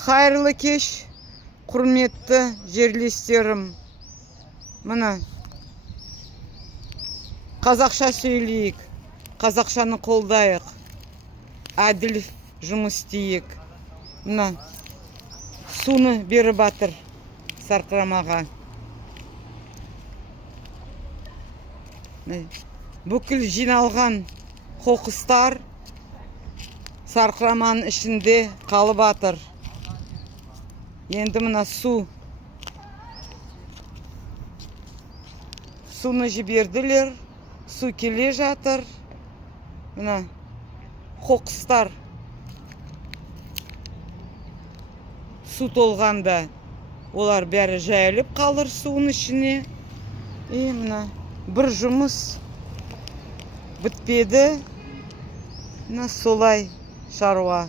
Хайырлы кеш, құрметті жерлестерім. Мына қазақша сөйлейік, қазақшаны қолдайық, әділ жұмыс істейік. Мына суны беріп батыр Сарқырамаға. Бүкіл жиналған қоқыстар Сарқыраманың ішінде қалып батыр. Енді мына суны жіберділер, су келе жатыр. Мына қоқыстар су толғанда олар бәрі жайылып қалыр суын ішіне. Мына бір жұмыс бітпеді. Мына солай шаруа.